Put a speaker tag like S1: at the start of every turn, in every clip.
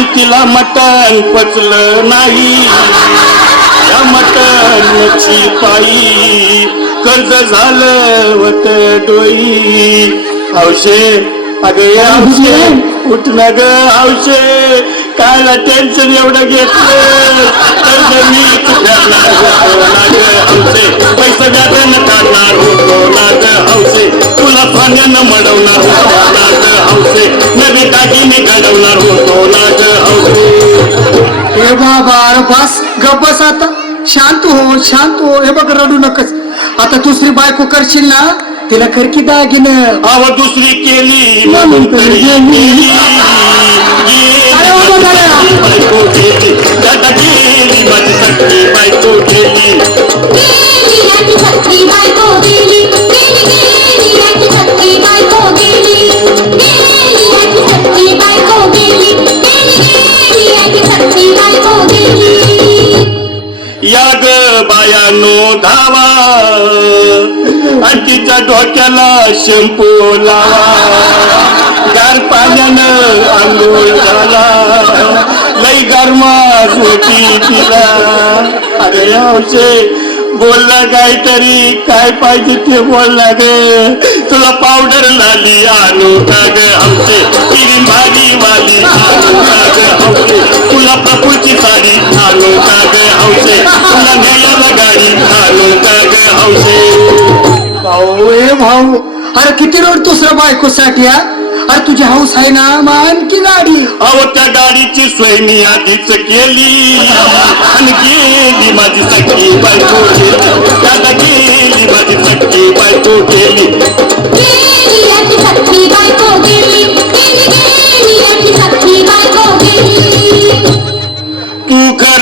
S1: मला मटण पचलं नाही. या मटणची पायी कर्ज झालं वत डोई. हौशे अगे हौशे उठलं ग हौशे काय टेन्शन एवढं घेतलं? पैसा व्याजानं काढणार होतो ना ग हौशे तुला पाण्यानं मडवणार होतो ना ग हौशे नवी दागिने घडवणार
S2: हे बाबा अरे बस गप बस आता शांत हो शांत हो हे बघ रडू नकच आता दुसरी बायको करशील ना तिला खरकी दागिन
S1: अव दुसरी केली म्हणून तरी गेली.
S2: अरे बाबा, दादा.
S1: बायको गेली दादा गेली माझी सख्खी बायको गेली
S3: गेली
S1: लावा. आजीच्या डोक्याला शेंपू लावा. गार पाण्यानं आंघोळ झाला लई गरमास होती तिला अरे हौशे बोलला काहीतरी काय पाहिजे ते बोलला ग. तुला पावडर लाली आणू का ग आमचे तिरी भाजी वाली आणू का ग तुला प्रभूची साडी आणू का ग आमचे
S2: भाऊ ए भाऊ. अरे किती रोड दुसऱ्या बायकोसाठी हा? अरे तुझी हाऊस आहे ना मान की गाडी.
S1: अहो त्या गाडीची सोय मी आधीच केली. आणि गेली माझी सख्खी बायको गेली दादा गेली माझी सख्खी बायको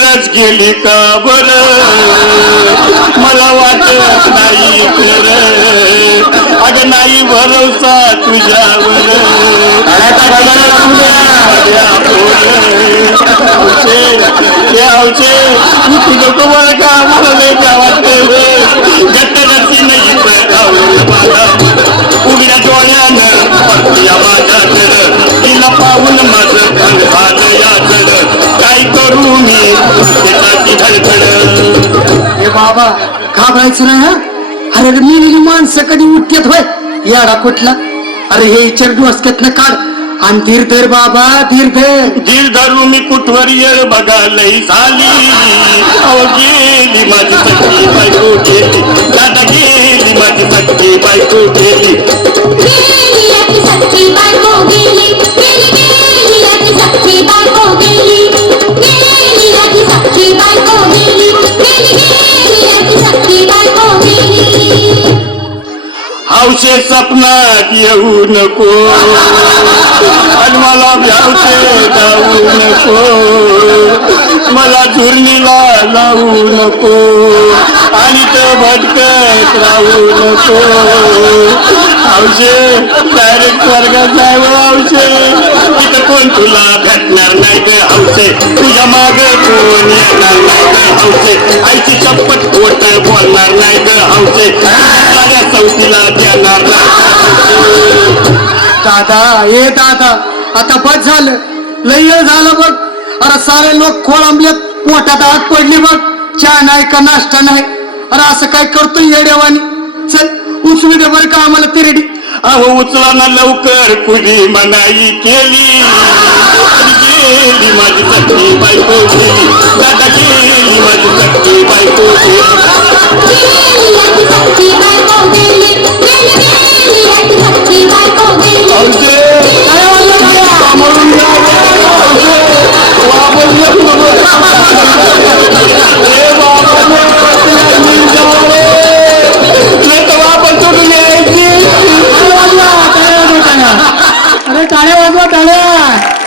S1: गरज
S3: गेली
S1: का बर मला वाटत नाही खर अगं नाही भरोसा तुझ्यावर तुझं तुम्हाला का
S2: घाबरायचं नाही हा? अरे मिलेली माणसं कधी उठतेत होय? याडा कुठला? अरे हे इचर डोसक्यातनं काढ. आणि धीर धर बाबा धीर धर
S1: धीर धरू मी कुठवर येळ बघालही झाली. अहो माझी सख्खी बायको गेली दादा गेली. आवशे सपनात येऊ नको. आणि मला भ्यावते जाऊ नको. मला झुरणीला लावू नको. आणि ते भटकत राहू नको. आवशे डायरेक्ट स्वर्गात जाय आवशे इथं कोण तुला भेटणार नाही ते हौशे तुझ्या मागे कोण येणार नाही ते हौशे आईची चप्पट खोट बोलणार नाही ते हौशे देणार
S2: दादा ए दादा आता बस झालं. लय झालं बघ. अरे सारे लोक खोळंबलेत पोटात आग पडली बघ. चहा नाही का नाश्ता नाही? अरे असं काय करतोय येड्यावानी? चल उचलू दे बरं का आम्हाला तिरडी
S1: अहो उचला ना लवकर कुणी मनाई केली. गेली माझी सख्खी बायको गेली दादा गेली माझी सख्खी बायको गेली 掌声，
S2: 我给我掌。